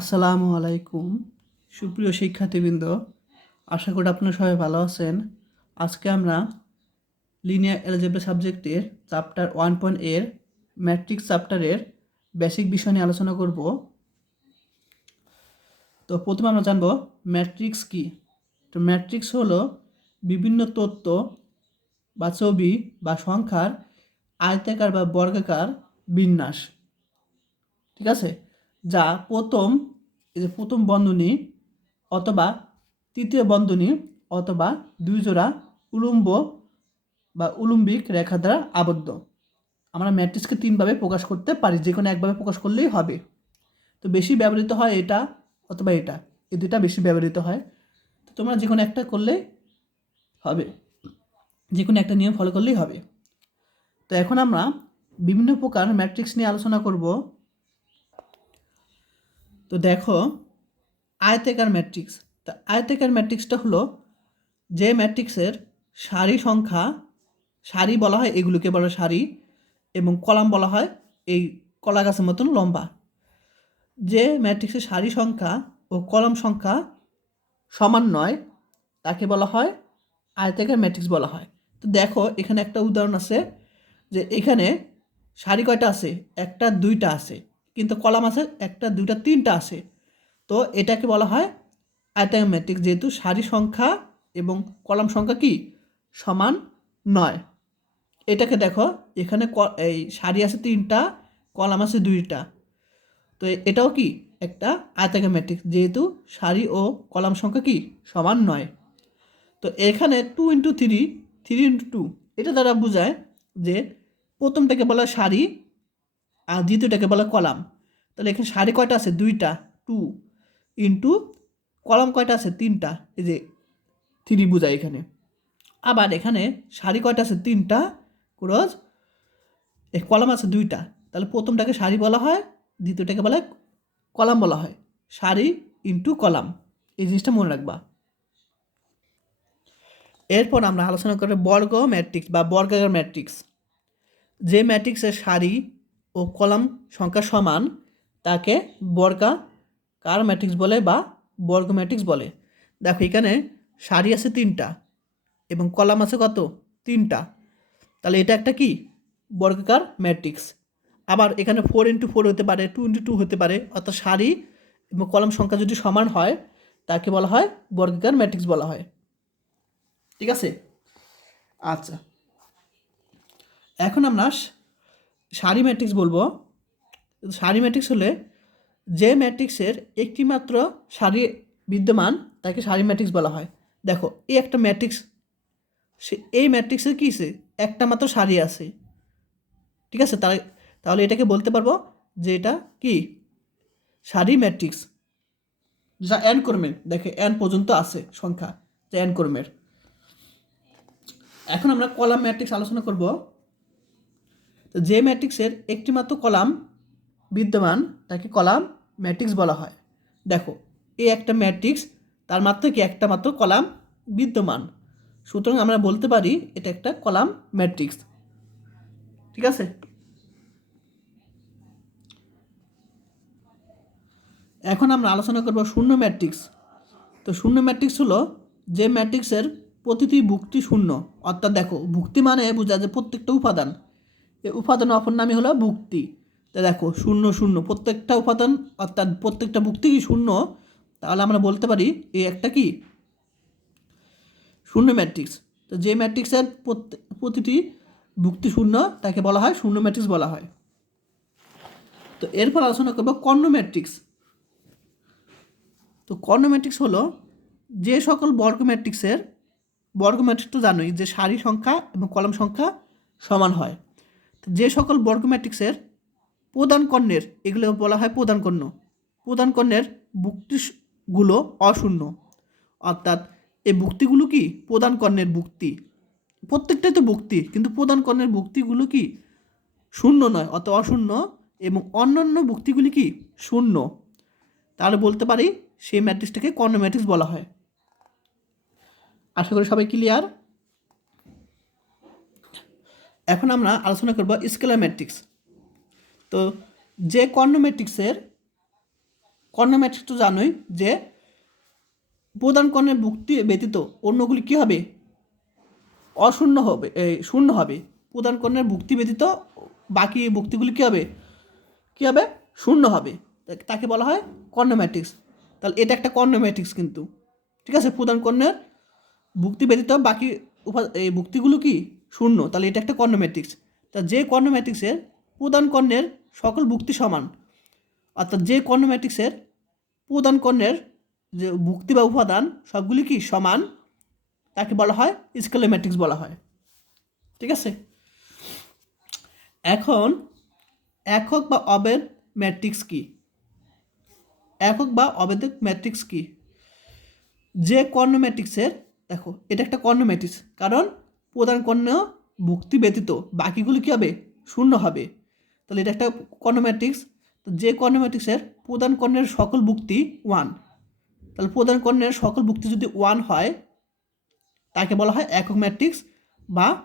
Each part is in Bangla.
আসসালামু আলাইকুম। সুপ্রিয় শিক্ষার্থীবৃন্দ, আশা করি আপনারা সবাই ভালো আছেন। আজকে আমরা লিনিয়ার এলজেব্রা সাবজেক্টের চ্যাপ্টার ওয়ান পয়েন্ট এর ম্যাট্রিক্স চ্যাপ্টারের বেসিক বিষয় নিয়ে আলোচনা করব। তো প্রথমে আমরা জানব ম্যাট্রিক্স কি? তো ম্যাট্রিক্স হলো বিভিন্ন তথ্য বা ছবি বা সংখ্যার আয়তাকার বা বর্গাকার বিন্যাস। ঠিক আছে? যা প্রথম, এই যে প্রথম বন্ধনী অথবা তৃতীয় বন্ধনী অথবা দুই জোড়া উলম্ব বা উলম্বিক রেখা দ্বারা আবদ্ধ। আমরা ম্যাট্রিক্সকে তিনভাবে প্রকাশ করতে পারি যে কোনো একভাবে প্রকাশ করলেই হবে। তো বেশি ব্যবহৃত হয় এটা অথবা এটা, এই দুটা বেশি ব্যবহৃত হয়। তো তোমরা যে কোনো একটা করলেই হবে যে কোনো একটা নিয়ম ফলো করলেই হবে। তো এখন আমরা বিভিন্ন প্রকার ম্যাট্রিক্স নিয়ে আলোচনা করব। তো দেখো, আয়তেকার ম্যাট্রিক্স তা আয়তেকার ম্যাট্রিক্সটা হলো যে ম্যাট্রিক্সের সারি সংখ্যা, সারি বলা হয়, এগুলোকে বলা সারি, এবং কলাম বলা হয় এই কলা গাছের মতন লম্বা। যে ম্যাট্রিক্সের সারি সংখ্যা ও কলাম সংখ্যা সমান নয়, তাকে বলা হয় আয়তাকার ম্যাট্রিক্স বলা হয়। তো দেখো, এখানে একটা উদাহরণ আছে যে এখানে সারি কয়টা আছে? একটা, দুইটা আছে। কিন্তু কলাম আছে একটা, দুইটা, তিনটা আছে তো এটাকে বলা হয় ম্যাট্রিক্স যেহেতু সারি সংখ্যা এবং কলাম সংখ্যা কি? সমান নয়। এটাকে দেখো, এখানে এই সারি আছে তিনটা কলাম আছে দুইটা। তো এটাও কি? একটা ম্যাট্রিক্স যেহেতু সারি ও কলাম সংখ্যা কি? সমান নয়। তো এখানে two into three three into two এটা দ্বারা বোঝায় যে প্রথমটাকে বলা সারি আর দ্বিতীয়টাকে বলে কলাম। তাহলে এখানে সারি কয়টা আছে? দুইটা, টু ইন্টু কলাম কয়টা আছে? তিনটা। এই যে থ্রি বোঝায় এখানে। আবার এখানে সারি কয়টা আছে? তিনটা এই কলাম আছে দুইটা। তাহলে প্রথমটাকে সারি বলা হয়, দ্বিতীয়টাকে বলা কলাম বলা হয়। সারি ইন্টু কলাম। এই জিনিসটা মনে রাখবা। এরপর আমরা আলোচনা করব বর্গ ম্যাট্রিক্স বা বর্গাকার ম্যাট্রিক্স। যে ম্যাট্রিক্সের সারি ও কলাম সংখ্যা সমান তাকে বর্গা কার ম্যাট্রিক্স বলে বা বর্গ ম্যাট্রিক্স বলে। দেখো এখানে সারি আছে তিনটা এবং কলাম আছে কত? তিনটা। তাহলে এটা একটা কি? বর্গাকার ম্যাট্রিক্স। আবার এখানে ফোর ইন্টু ফোর হতে পারে টু ইন্টু টু হতে পারে, অর্থাৎ সারি এবং কলাম সংখ্যা যদি সমান হয়, তাকে বলা হয় বর্গাকার ম্যাট্রিক্স বলা হয়। ঠিক আছে? আচ্ছা। এখন আমরা সারি ম্যাট্রিক্স বলব। সারি ম্যাট্রিক্স হলে যে ম্যাট্রিক্সের একটি মাত্র সারি বিদ্যমান তাকে সারি ম্যাট্রিক্স বলা হয়। দেখো, এই একটা ম্যাট্রিক্স, সে, এই ম্যাট্রিক্সের কী আছে? একটা মাত্র সারি আছে। ঠিক আছে? তাহলে তাহলে এটাকে বলতে পারব যে এটা কি? সারি ম্যাট্রিক্স। যা এন কর্মের দেখে এন পর্যন্ত আছে সংখ্যা, যা এন কর্মের এখন আমরা কলাম ম্যাট্রিক্স আলোচনা করব। তো যে ম্যাট্রিক্সের একটি মাত্র কলাম বিদ্যমান, তাকে কলাম ম্যাট্রিক্স বলা হয়। দেখো এই একটা ম্যাট্রিক্স, তার মাত্র কি একটা মাত্র কলাম বিদ্যমান? সুতরাং আমরা বলতে পারি এটা একটা কলাম ম্যাট্রিক্স। ঠিক আছে? এখন আমরা আলোচনা করব শূন্য ম্যাট্রিক্স। তো শূন্য ম্যাট্রিক্স হলো যে ম্যাট্রিক্সের প্রতিটি ভুক্তি শূন্য। অর্থাৎ দেখো ভুক্তি মানে বোঝা যায় প্রত্যেকটা উপাদান। উপাদান অপর নামই হলো ভুক্তি। তা দেখো, শূন্য শূন্য, প্রত্যেকটা উপাদান অর্থাৎ প্রত্যেকটা ভুক্তি কি শূন্য? তাহলে আমরা বলতে পারি এই একটা কি? শূন্য ম্যাট্রিক্স। তো যে ম্যাট্রিক্সের প্রতিটি ভুক্তি শূন্য, তাকে বলা হয় শূন্য ম্যাট্রিক্স বলা হয়। তো এরপর আলোচনা করব কর্ণ ম্যাট্রিক্স। তো কর্ণ ম্যাট্রিক্স হলো যে সকল বর্গ ম্যাট্রিক্সের, বর্গ ম্যাট্রিক্স তো জানোই যে সারি সংখ্যা এবং কলম সংখ্যা সমান হয়। যে সকল বর্গ ম্যাট্রিক্সের প্রধান কর্ণের, এগুলো বলা হয় প্রধান কর্ণ, প্রধান কর্ণের ভুক্তিগুলো অশূন্য। অর্থাৎ এই বুক্তিগুলো কি? প্রধান কর্ণের ভুক্তি প্রত্যেকটাই তো বুক্তি, কিন্তু প্রধান কর্ণের ভুক্তিগুলো কি? শূন্য নয়, অত অশূন্য, এবং অন্যান্য বুক্তিগুলি কি? শূন্য। তাহলে বলতে পারি সেই ম্যাট্রিক্সটাকে কর্ণ ম্যাট্রিক্স বলা হয়। আশা করি সবাই ক্লিয়ার এখন আমরা আলোচনা করব স্কেলার ম্যাট্রিক্স। তো যে কর্ণ ম্যাট্রিক্সের কর্ণ ম্যাট্রিক্স তো জানোই যে প্রধান কর্ণের ভুক্তি ব্যতীত অন্যগুলি কী হবে? অশূন্য হবে এই শূন্য হবে। প্রধান কর্ণের ভুক্তি ব্যতীত বাকি ভুক্তিগুলি কী হবে? কী হবে? শূন্য হবে। তাকে বলা হয় কর্ণ ম্যাট্রিক্স তাহলে এটা একটা কর্ণ ম্যাট্রিক্স কিন্তু। ঠিক আছে? প্রধান কর্ণের ভুক্তি ব্যতীত বাকি এই ভুক্তিগুলো কি? শূন্য, তাহলে এটা একটা কর্ণ ম্যাট্রিক্স তা যে কর্ণ ম্যাট্রিক্সের প্রধান কর্ণের সকল ভুক্তি সমান। অর্থাৎ যে কর্ণ ম্যাট্রিক্সের প্রধান কর্ণের যে ভুক্তি বা উপাদান, সবগুলি কি সমান? তাকে বলা হয় স্কেলার ম্যাট্রিক্স বলা হয়। ঠিক আছে? এখন একক বা অবেদ ম্যাট্রিক্স কি? একক বা অবেদক ম্যাট্রিক্স কি? যে কর্ণ ম্যাট্রিক্সের দেখো, এটা একটা কর্ণ ম্যাট্রিক্স কারণ প্রধান কর্ণ ভুক্তি ব্যতীত বাকিগুলো কী হবে? শূন্য হবে। তাহলে এটা একটা কর্ণ ম্যাট্রিক্স। তো যে কর্ণ ম্যাট্রিক্সের প্রধান কর্ণের সকল ভুক্তি ওয়ান। তাহলে প্রধান কর্ণের সকল ভুক্তি যদি ওয়ান হয়, তাকে বলা হয় একক ম্যাট্রিক্স বা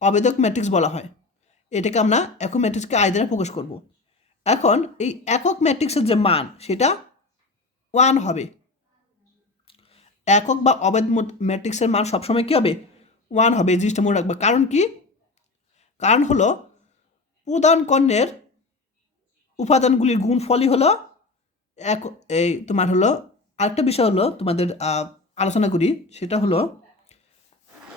অবেদক ম্যাট্রিক্স বলা হয়। এটাকে আমরা একক ম্যাট্রিক্সকে আয় প্রকাশ করব। এখন এই একক ম্যাট্রিক্সের যে মান, সেটা ওয়ান হবে। একক বা অবেদ ম্যাট্রিক্সের মান সবসময় কী হবে? ওয়ান হবে, এই জিনিসটা মনে রাখবে। কারণ কি? কারণ হলো, প্রধান কর্ণের উপাদানগুলির গুণফলই হলো এক, এই তোমার হলো, আরেকটা বিষয় হলো তোমাদের আলোচনা করি, সেটা হলো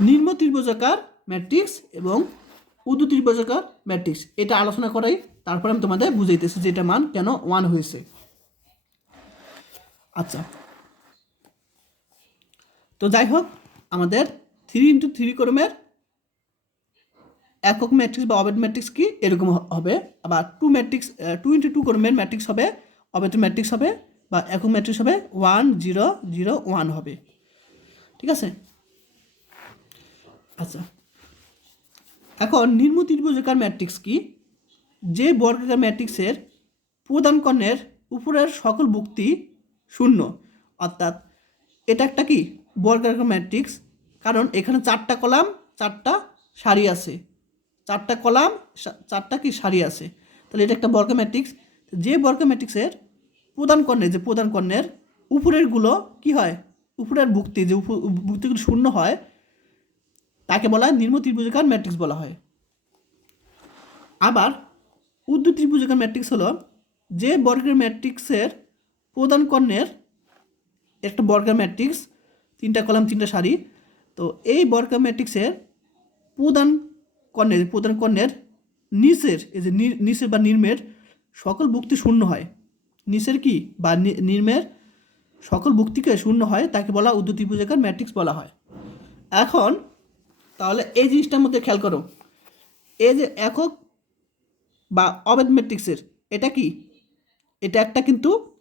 নিম্ন ত্রিভুজাকার ম্যাট্রিক্স এবং উদু ত্রিভুজাকার ম্যাট্রিক্স। এটা আলোচনা করাই, তারপর আমি তোমাদের বুঝাইতেছি যে এটা মান কেন ওয়ান হয়েছে। আচ্ছা। তো যাই হোক, আমাদের থ্রি ইন্টু থ্রি ক্রমের একক ম্যাট্রিক্স বা অবেদ ম্যাট্রিক্স কি? এরকম হবে। আবার two matrix two into two ক্রমের ম্যাট্রিক্স হবে অবেদ ম্যাট্রিক্স হবে বা একক ম্যাট্রিক্স হবে ওয়ান জিরো জিরো ওয়ান হবে। ঠিক আছে? আচ্ছা। এখন নিম্ন ত্রিভুজাকার ম্যাট্রিক্স কি? যে বর্গাকার ম্যাট্রিক্সের প্রধান কর্ণের উপরের সকল ভুক্তি শূন্য। অর্থাৎ এটা একটা কি? বর্গাকার ম্যাট্রিক্স কারণ এখানে চারটা কলাম, চারটা সারি আছে। চারটা কলাম চারটা কি সারি আছে? তাহলে এটা একটা বর্গা ম্যাট্রিক্স যে বর্গা ম্যাট্রিক্সের প্রধান কর্ণের, যে প্রধান কর্ণের উপরেরগুলো কি হয়? উপরের ভুক্তি, যে ভুক্তিগুলো শূন্য হয়, তাকে বলা হয় নিম্ন ত্রিভুজাকার ম্যাট্রিক্স বলা হয়। আবার উর্দু ত্রিভুজাকার ম্যাট্রিক্স হলো যে বর্গের ম্যাট্রিক্সের প্রধান কর্ণের একটা বর্গের ম্যাট্রিক্স, তিনটা কলাম, তিনটা সারি তো এই বর্গা ম্যাট্রিক্সের প্রধান কর্ণের প্রধান কর্ণের নিচের, এই যে নিচের বা নির্মের সকল ভুক্তি শূন্য হয়। নিচের কি? বা নির্মের সকল ভুক্তিকে শূন্য হয়, তাকে বলা উর্দু ত্রিভুজাকার ম্যাট্রিক্স বলা হয়। এখন তাহলে এই জিনিসটার মধ্যে খেয়াল করো। এই যে একক বা অবেদ ম্যাট্রিক্সের, এটা কি? এটা একটা কিন্তু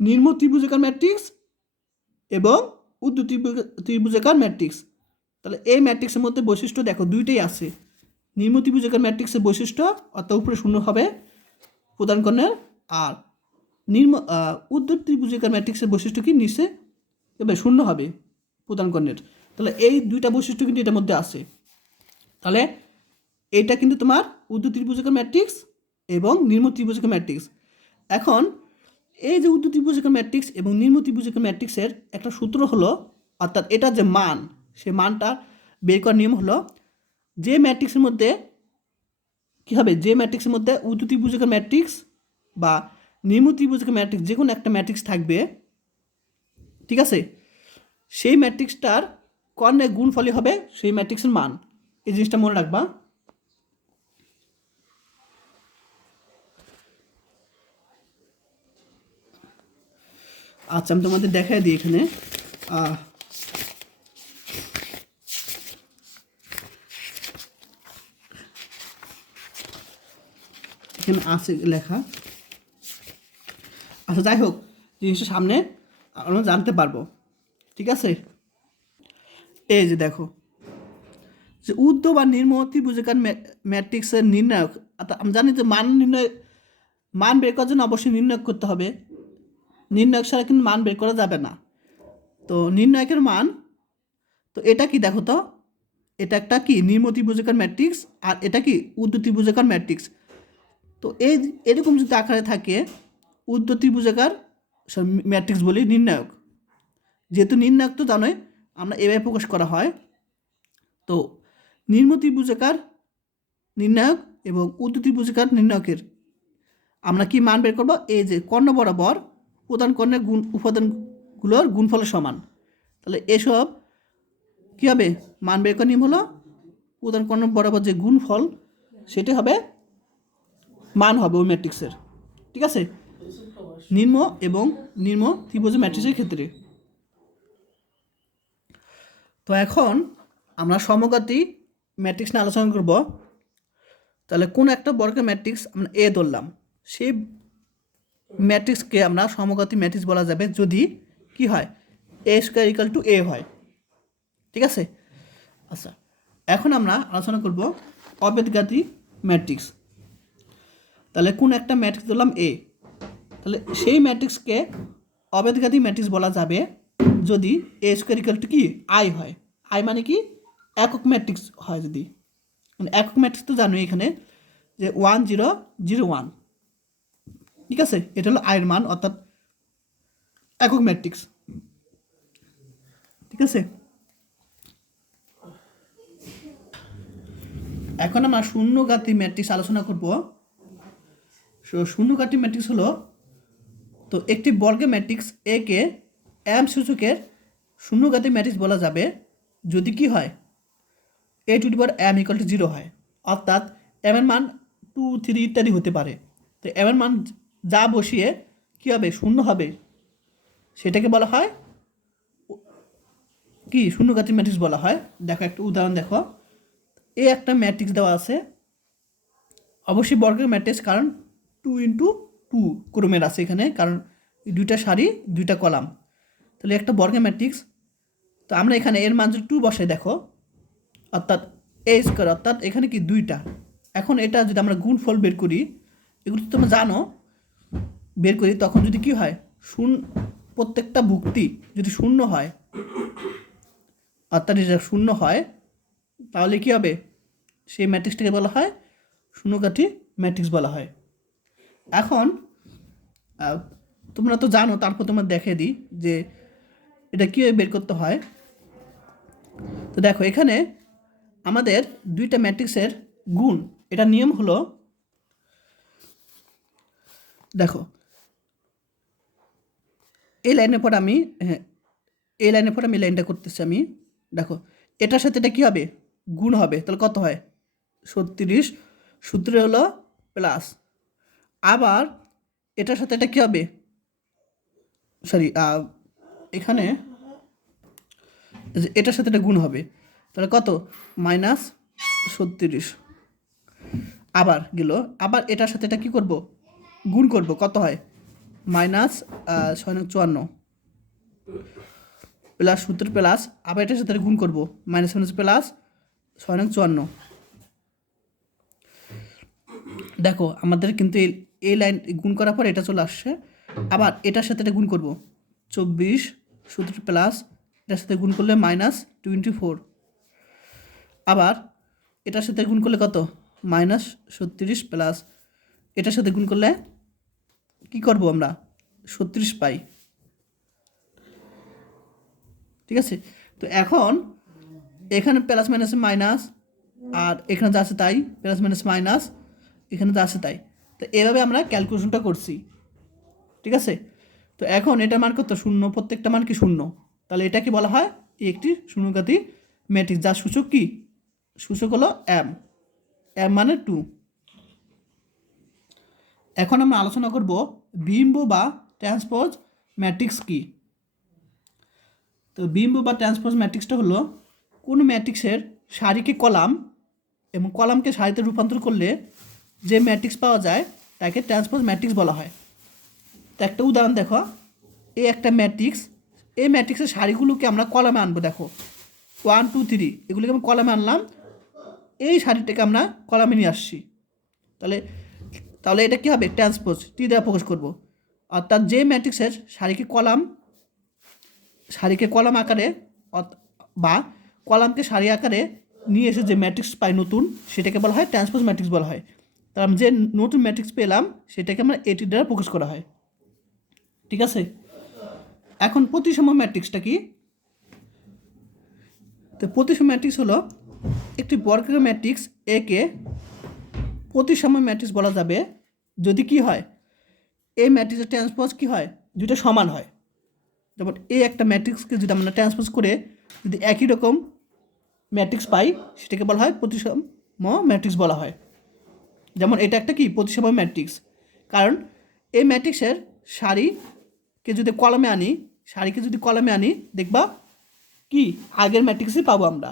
নিম্ন ত্রিভুজাকার ম্যাট্রিক্স এবং ত্রিভুজ- ত্রিভুজাকার ম্যাট্রিক্স। তাহলে এই ম্যাট্রিক্সের মধ্যে বৈশিষ্ট্য দেখো, দুইটাই আছে। নিম্ন ত্রিভুজাকার ম্যাট্রিক্সের বৈশিষ্ট্য, অর্থাৎ উপরে শূন্য হবে প্রদান কর্ণের আর। নির্ম উর্দু ত্রিভুজাকার ম্যাট্রিক্সের বৈশিষ্ট্য কি? নিচে, এবার শূন্য হবে প্রদান কর্ণের। তাহলে এই দুইটা বৈশিষ্ট্য কিন্তু এটার মধ্যে আছে। তাহলে এটা কিন্তু তোমার উর্দু ত্রিভুজাকার ম্যাট্রিক্স এবং নিম্ন ত্রিভুজাকার ম্যাট্রিক্স। এখন এই যে উর্দু ত্রিভুজাকার ম্যাট্রিক্স এবং নির্ম ত্রিভুজাকার ম্যাট্রিক্সের একটা সূত্র হলো, অর্থাৎ এটার যে মান সে মানটা বের করার নিয়ম হলো যে ম্যাট্রিক্সের মধ্যে কী হবে? যে ম্যাট্রিক্সের মধ্যে উর্দু ত্রিভুজাকার ম্যাট্রিক্স বা নিম্ন ত্রিভুজাকার ম্যাট্রিক্স যে কোনো একটা ম্যাট্রিক্স থাকবে, ঠিক আছে? সেই ম্যাট্রিক্সটার কর্ণে গুণফলই হবে সেই ম্যাট্রিক্সের মান। এই জিনিসটা মনে রাখবা। আচ্ছা আমি তোমাদের দেখাই দিই এখানে। এখানে আছে লেখা। আচ্ছা যাই হোক, জিনিসটা সামনে আমরা জানতে পারব। ঠিক আছে? এই যে দেখো, যে উদ্ধ বা নিম্ন ত্রিভুজাকার ম্যা- ম্যাট্রিক্সের নির্ণায়ক আমি জানি যে মান নির্ণয়, মান বের করার জন্য অবশ্যই নির্ণয় করতে হবে। নির্ণায়ক ছাড়া কিন্তু মান বের করা যাবে না। তো নির্ণায়কের মান, তো এটা কি দেখো তো? এটা একটা কি? নিম্ন ত্রিভুজাকার ম্যাট্রিক্স আর এটা কি? উদ্ধ ত্রিভুজাকার ম্যাট্রিক্স। তো এই এরকম যদি আকারে থাকে, উদ্ধ ত্রিভুজাকার ম্যাট্রিক্স বলি নির্ণায়ক। যেহেতু নির্ণায়ক তো জানোই আমরা এভাবে প্রকাশ করা হয়। তো নিম্ন ত্রিভুজাকার নির্ণায়ক এবং উত্তর ত্রিভুজাকার নির্ণায়কের। আমরা কি মান বের করব? এই যে কর্ণ বরাবর প্রধান কর্ণের গুণ, উপাদানগুলোর গুণফলের সমান। তাহলে এসব কী হবে? মান বের করার নিয়ম হলো, প্রধান কর্ণ বরাবর যে গুণফল, সেটি হবে মান হবে ওই ম্যাট্রিক্সের। ঠিক আছে? নিম্ন এবং নিম্ন ত্রিভুজ ম্যাট্রিক্সের ক্ষেত্রে। তো এখন আমরা সমগাতি ম্যাট্রিক্স নিয়ে আলোচনা করব। তাহলে কোন একটা বর্গের ম্যাট্রিক্স আমরা এ ধরলাম। সেই ম্যাট্রিক্সকে আমরা সমগাতি ম্যাট্রিক্স বলা যাবে যদি কি হয়? A square equal to A হয়। ঠিক আছে? আচ্ছা এখন আমরা আলোচনা করব অবেদগাতি ম্যাট্রিক্স। তাহলে কোন একটা ম্যাট্রিক্স ধরলাম এ তাহলে সেই ম্যাট্রিক্সকে অবেদগাতি ম্যাট্রিক্স বলা যাবে যদি এ স্কোয়ার ইকাল টু কি? আই হয়। আই মানে কি? একক ম্যাট্রিক্স হয় যদি। মানে একক ম্যাট্রিক্স তো জানোই এখানে যে ওয়ান জিরো জিরো ওয়ান ঠিক আছে? এটা হলো আয়ের মান, অর্থাৎ একক ম্যাট্রিক্স ঠিক আছে? এখন আমরা শূন্যঘাতী ম্যাট্রিক্স আলোচনা করব। সো শূন্যঘাতী ম্যাট্রিক্স হলো, তো একটি বর্গে ম্যাট্রিক্স এ কে এম সূচকের শূন্যঘাতী ম্যাট্রিক্স বলা যাবে। যদি কি হয় A to the power M equal to zero হয়। অর্থাৎ এম এর মান টু থ্রি ইত্যাদি হতে পারে। তো এম এর মান যা বসিয়ে কী হবে, শূন্য হবে, সেটাকে বলা হয় কি শূন্যঘাতী ম্যাট্রিক্স বলা হয়। দেখো, একটা উদাহরণ দেখো। এ একটা ম্যাট্রিক্স দেওয়া আছে। অবশ্যই বর্গের ম্যাট্রিক্স কারণ টু ইন্টু টু ক্রমের আছে এখানে, কারণ দুইটা সারি, দুইটা কলাম। তাহলে একটা বর্গের ম্যাট্রিক্স তো আমরা এখানে এর মান যদি টু বসে দেখো, অর্থাৎ এ স্কোয়ার অর্থাৎ এখানে কি দুইটা। এখন এটা যদি আমরা গুণফল বের করি, এগুলো তো তোমরা জানো, বের করি, তখন যদি কি হয়, শূন্য, প্রত্যেকটা ভুক্তি যদি শূন্য হয়, অর্থাৎ এটা শূন্য হয়, তাহলে কি হবে? সেই ম্যাট্রিক্সটাকে বলা হয়, শূন্যকাঠি ম্যাট্রিক্স বলা হয়। এখন তোমরা তো জানো, তারপর তোমার দেখে দিই যে এটা কীভাবে বের করতে হয়। তো দেখো, এখানে আমাদের দুইটা ম্যাট্রিক্সের গুণ, এটা নিয়ম হলো, দেখো, এই লাইনের পর আমি হ্যাঁ এই লাইনের পর আমি লাইনটা করতেছি আমি, দেখো, এটার সাথে এটা কী হবে? গুণ হবে, তাহলে কত হয়? ছত্রিশ, সূত্রে হলো প্লাস। আবার এটার সাথে এটা কী হবে? সরি এখানে এটার সাথে এটা গুণ হবে। তাহলে কত? মাইনাস ছত্রিশ। আবার গেল। আবার এটার সাথে এটা কী করব? গুণ করব। কত হয়? মাইনাস ছয় চুয়ান্ন। প্লাস সত্তর প্লাস, আবার এটার সাথে গুণ করব। মাইনাস মাইনাস প্লাস, ছয় চুয়ান্ন। দেখো, আমাদের কিন্তু এই লাইন গুণ করার পর এটা চলে আসছে। আবার এটার সাথে এটা গুণ করব। চব্বিশ সতেরো প্লাস এটার সাথে গুণ করলে মাইনাস টোয়েন্টি ফোর আবার এটার সাথে গুণ করলে কত? মাইনাস ছত্রিশ প্লাস এটার সাথে গুণ করলে কি করব আমরা? ছত্রিশ পাই। ঠিক আছে? তো এখন এখানে প্লাস মাইনাস মাইনাস আর এখানে যা আছে তাই প্লাস মাইনাস মাইনাস এখানে তো আছে তাই। তো এভাবে আমরা ক্যালকুলেশনটা করছি। ঠিক আছে? তো এখন এটা মান কত? শূন্য। প্রত্যেকটা মান কি শূন্য? তাহলে এটাকে বলা হয়? একটি শূন্যঘাতী ম্যাট্রিক্স যার সূচক কি? সূচক হলো এম এম মানে টু এখন আমরা আলোচনা করব বিম্ব বা ট্রান্সপোজ ম্যাট্রিক্স কি? তো বিম্ব বা ট্রান্সপোজ ম্যাট্রিক্সটা হলো কোন ম্যাট্রিক্সের সারিকে কলাম এবং কলামকে সারিতে রূপান্তর করলে যে ম্যাট্রিক্স পাওয়া যায়, তাকে ট্রান্সপোজ ম্যাট্রিক্স বলা হয়। তো একটা উদাহরণ দেখো। এই একটা ম্যাট্রিক্স এই ম্যাট্রিক্সের শাড়িগুলোকে আমরা কলামে আনব, দেখো। ওয়ান টু থ্রি এগুলোকে আমি কলামে আনলাম। এই সারিটাকে আমরা কলামে নিয়ে আসছি। তাহলে তাহলে এটা কী হবে? ট্রান্সপোজ টি দ্বারা প্রকাশ করব। অর্থাৎ যে ম্যাট্রিক্সের সারিকে কলাম, শাড়িকে কলাম আকারে বা কলামকে সারি আকারে নিয়ে এসে যে ম্যাট্রিক্স পাই নতুন, সেটাকে বলা হয় ট্রান্সপোজ ম্যাট্রিক্স বলা হয়। তার যে নতুন ম্যাট্রিক্স পেলাম, সেটাকে আমরা এটি দ্বারা প্রকাশ করা হয়। ঠিক আছে? এখন প্রতিসম ম্যাট্রিক্সটা কি? তো প্রতিসম ম্যাট্রিক্স হলো একটি বর্গের ম্যাট্রিক্স একে প্রতিসম ম্যাট্রিক্স বলা যাবে। যদি কি হয় এই ম্যাট্রিক্সের ট্রান্সপোজ কি হয়? দুইটা সমান হয়। যেমন এই একটা ম্যাট্রিক্সকে যদি আমরা ট্রান্সপোজ করে যদি একই রকম ম্যাট্রিক্স পাই, সেটাকে বলা হয় প্রতিসম ম্যাট্রিক্স বলা হয়। যেমন এটা একটা কি? প্রতিসম ম্যাট্রিক্স কারণ এই ম্যাট্রিক্সের সারিকে যদি কলমে আনি, সারিকে যদি কলমে আনি, দেখবা কি? আগের ম্যাট্রিক্সই পাবো আমরা।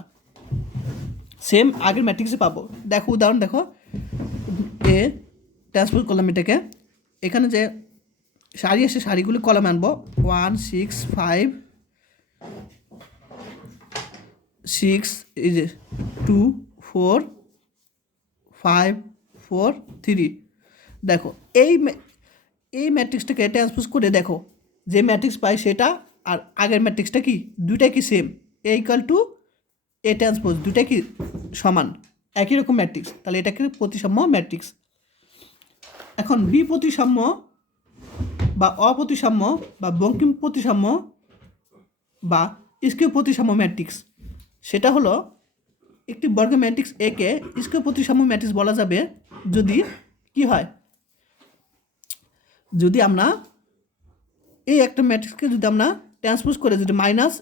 সেম আগের ম্যাট্রিক্সই পাবো। দেখো, উদাহরণ দেখো। এ ট্রান্সপোজ করলাম এটাকে। এখানে যে শাড়ি এসে সারিগুলি কলমে আনব। ওয়ান সিক্স ফাইভ সিক্স এই two four five four, three. দেখো, এই এই ম্যাট্রিক্সটাকে ট্রান্সপোজ করে দেখো, যে ম্যাট্রিক্স পাই সেটা আর আগের ম্যাট্রিক্সটা কি? দুইটা কি same A equal to A transpose দুইটা কি সমান? একই রকম ম্যাট্রিক্স। তাহলে এটাকে প্রতিসাম্য ম্যাট্রিক্স? এখন বি প্রতিসাম্য বা অপ্রতিসাম্য বা বঙ্কিম প্রতিসাম্য বা স্কিউ প্রতিসাম্য ম্যাট্রিক্স। সেটা হলো একটি বর্গ ম্যাট্রিক্স একে স্কিউ প্রতিসাম্য ম্যাট্রিক্স বলা যাবে যদি, কি হয়? যদি আমরা এই একটা ম্যাট্রিক্সকে যদি আমরা ট্রান্সপোজ করে, যদি মাইনাস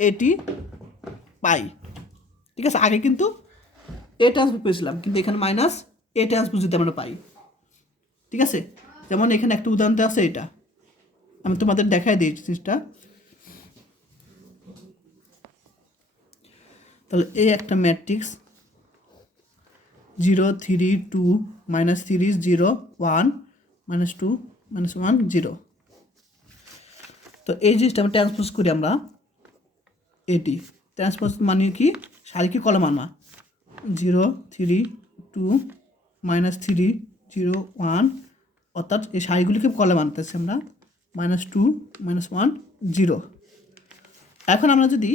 এটি পাই, ঠিক আছে? আগে কিন্তু এ ট্রান্সপোজ পেয়েছিলাম, কিন্তু এখানে মাইনাস এ ট্রান্সপোজ যদি আমরা পাই, ঠিক আছে? যেমন এখানে একটা উদাহরণ আছে এটা। আমি তোমাদের দেখাই দিই জিনিসটা। তাহলে এই একটা matrix zero three two minus three zero one minus two minus one zero. তো এই জিনিসটা আমরা ট্রান্সপোজ করি আমরা। এটি। ট্রান্সপোজ মানে কি? সারিকে কলম আনা zero three two minus three zero one. অর্থাৎ এই সারিগুলিকে কলম আনতেছি আমরা। Minus two minus one zero. এখন আমরা যদি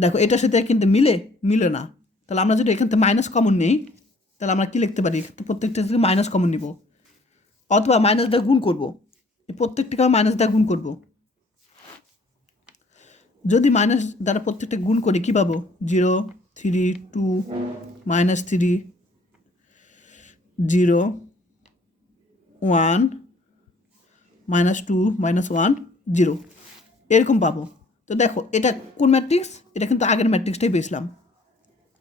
দেখো এটার সাথে কিন্তু মিলে মিলে না। তাহলে আমরা যদি এখান থেকে মাইনাস কমন নেই, তাহলে আমরা কি লিখতে পারি? প্রত্যেকটা থেকে মাইনাস কমন নিব। অথবা মাইনাস দিয়ে গুণ করব। এই প্রত্যেকটাকে মাইনাস দিয়ে গুণ করব। যদি মাইনাস দ্বারা প্রত্যেকটা গুণ করি, কী পাবো? Zero three two minus three zero one minus two minus one zero এরকম পাবো। তো দেখো, এটা কোন ম্যাট্রিক্স এটা কিন্তু আগের ম্যাট্রিক্সটাই পেয়েছিলাম।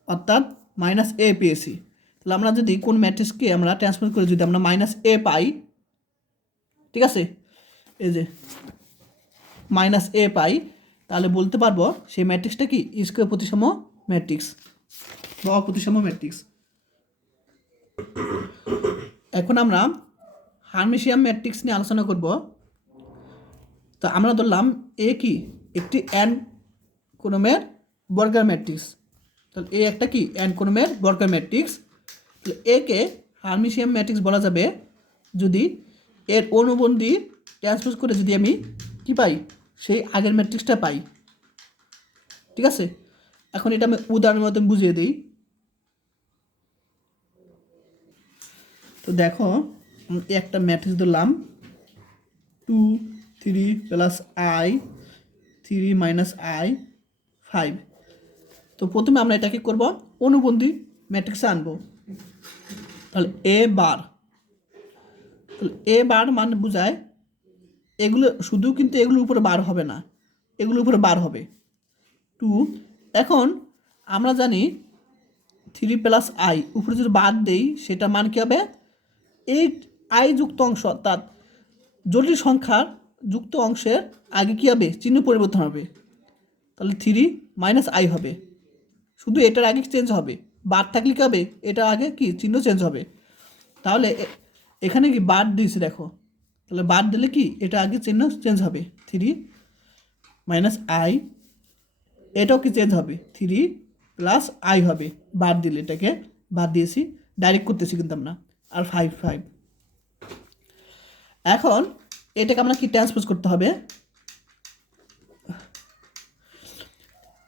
অর্থাৎ মাইনাস এ পেয়েছি। তাহলে আমরা যদি কোন ম্যাট্রিক্সকে আমরা ট্রান্সফার করে, যদি আমরা মাইনাস এ পাই, ঠিক আছে? এই যে মাইনাস এ পাই, তাহলে বলতে পারব সেই ম্যাট্রিক্সটা কি? স্কোয়ার প্রতিসম ম্যাট্রিক্স বা অপ্রতিসম ম্যাট্রিক্স এখন আমরা হার্মিশিয়াম ম্যাট্রিক্স নিয়ে আলোচনা করব। তো আমরা ধরলাম এ কি? একটি অ্যান কোনমের বর্গার ম্যাট্রিক্স তাহলে এ একটা কি? অ্যান কোনমের বর্গার ম্যাট্রিক্স তাহলে একে হার্মিশিয়াম ম্যাট্রিক্স বলা যাবে যদি এর অনুবন্ধী ট্রান্সপোজ করে যদি আমি কি পাই? সেই আগের ম্যাট্রিক্সটা পাই। ঠিক আছে? এখন এটা আমি উদাহরণের মতন বুঝিয়ে দিই। তো দেখো একটা ম্যাট্রিক্স ধরলাম। Two three plus I three minus I five তো প্রথমে আমরা এটাকে করব, অনুবন্ধী ম্যাট্রিক্সে আনব। তাহলে এ বার তাহলে এ বার মানে বোঝায় এগুলো, শুধু কিন্তু এগুলোর উপরে বার হবে না, এগুলোর উপরে বার হবে। টু এখন আমরা জানি থ্রি প্লাস আই উপরে যদি বাদ দেই সেটা মান কী হবে? এইট আই যুক্ত অংশ, অর্থাৎ জটিল সংখ্যার যুক্ত অংশের আগে কী হবে? চিহ্ন পরিবর্তন হবে। তাহলে থ্রি মাইনাস আই হবে। শুধু এটার আগে চেঞ্জ হবে। বাদ থাকলে কী হবে? এটার আগে কি? চিহ্ন চেঞ্জ হবে। তাহলে এখানে কি বাদ দিয়েছে দেখো। তাহলে বার দিলে কি? এটা আগে চিহ্ন চেঞ্জ হবে। থ্রি মাইনাস আই এটাও কি চেঞ্জ হবে? থ্রি প্লাস আই হবে। বার দিলে এটাকে বাদ দিয়েছি। ডাইরেক্ট করতেছি কিন্তু আমরা। আর ফাইভ ফাইভ এখন এটাকে আমরা কি ট্রান্সপোজ করতে হবে?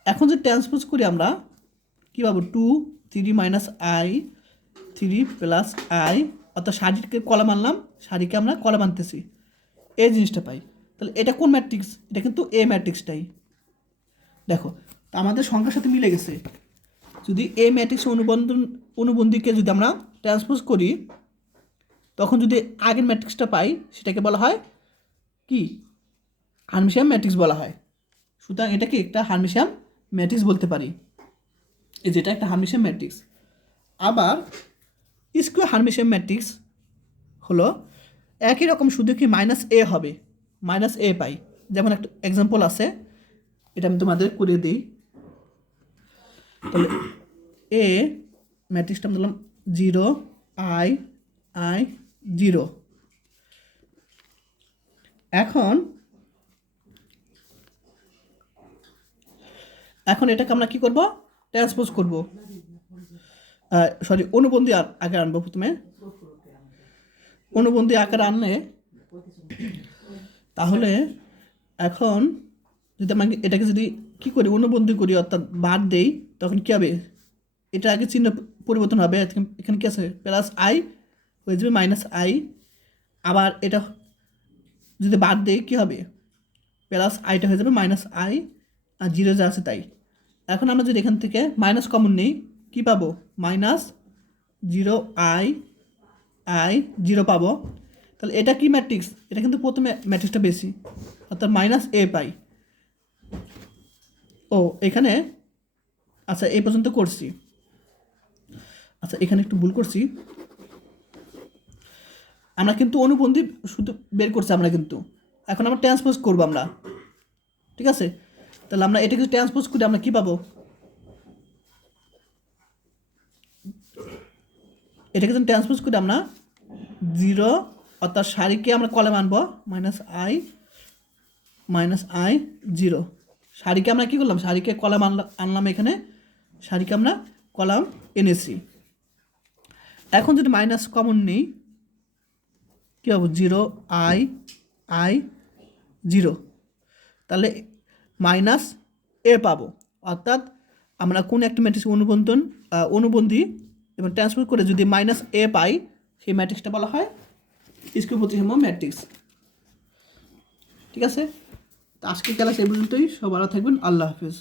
এখন যে ট্রান্সপোজ করি আমরা কী পাবো? Two three minus I three plus I অর্থাৎ শাড়িকে কলাম আনলাম শাড়িকে আমরা কলাম আনতেছি এই জিনিসটা পাই। তাহলে এটা কোন ম্যাট্রিক্স এটা কিন্তু এ ম্যাট্রিক্সটাই দেখো, তো আমাদের সংখ্যার সাথে মিলে গেছে। যদি এ ম্যাট্রিক্স অনুবন্ধন, অনুবন্ধীকে যদি আমরা ট্রান্সপোজ করি, তখন যদি আগের ম্যাট্রিক্সটা পাই, সেটাকে বলা হয় কি? হার্মিশিয়াম ম্যাট্রিক্স বলা হয়। সুতরাং এটাকে একটা হার্মিশিয়াম ম্যাট্রিক্স বলতে পারি। এই যেটা একটা হার্মিশিয়াম ম্যাট্রিক্স আবার স্কোয়ার হার্মিশিয়াম ম্যাট্রিক্স হলো একই রকম শুধু কি মাইনাস এ হবে মাইনাস এ পাই। যেমন একটা এক্সাম্পল আছে, এটা আমি তোমাদের করে দিই। তাহলে এ ম্যাট্রিক্সটা আমি দিলাম জিরো আই আই জিরো এখন এখন এটাকে আমরা কি করব? ট্রান্সপোজ করব। সরি অনুবন্ধী আ- আকার আনব প্রথমে। অনুবন্ধী আকার আনলে তাহলে এখন যদি আমাকে এটাকে যদি কি করি, অনুবন্ধী করি, অর্থাৎ বাদ দেই, তখন কী হবে? এটা আগে চিহ্ন পরিবর্তন হবে। এখানে- এখানে কি আছে? প্লাস আই, হয়ে যাবে মাইনাস আই। আবার এটা যদি বাদ দেই, কী হবে? প্লাস আইটা হয়ে যাবে মাইনাস আই, আর জিরো যা আছে তাই। এখন আমরা যদি এখান থেকে মাইনাস কমন নেই, কী পাবো? Minus zero I I zero পাবো। তাহলে এটা কি ম্যাট্রিক্স এটা কিন্তু প্রথমে ম্যাট্রিক্সটা বেশি। অর্থাৎ মাইনাস এ পাই। ও, এখানে আচ্ছা এই পর্যন্ত করছি। আচ্ছা এখানে একটু ভুল করছি। আমরা কিন্তু অনুবন্ধী শুধু বের করছি আমরা কিন্তু। এখন আমরা ট্রান্সপোজ করব আমরা। ঠিক আছে? তাহলে আমরা এটাকে ট্রান্সপোজ করে আমরা কী পাবো? এটাকে যদি ট্রান্সপোজ করি আমরা জিরো অর্থাৎ সারিকে আমরা কলম আনব minus I minus I zero সারিকে আমরা কী করলাম? সারিকে কলাম আনলাম আনলাম এখানে। সারিকে আমরা কলাম এনেছি এখন যদি মাইনাস কমন নেই, কী হবে জিরো আই আই জিরো তাহলে মাইনাস এ পাবো। অর্থাৎ আমরা কোন একটা ম্যাট্রিক্স অনুবন্ধন অনুবন্ধী এবং ট্রান্সফার করে যদি মাইনাস এ পাই, সেই ম্যাট্রিক্সটা বলা হয় স্কুল প্রতিসম ম্যাট্রিক্স ঠিক আছে? তো আজকের ক্লাস এই পর্যন্তই। সব ভালো থাকবেন। আল্লাহ হাফিজ।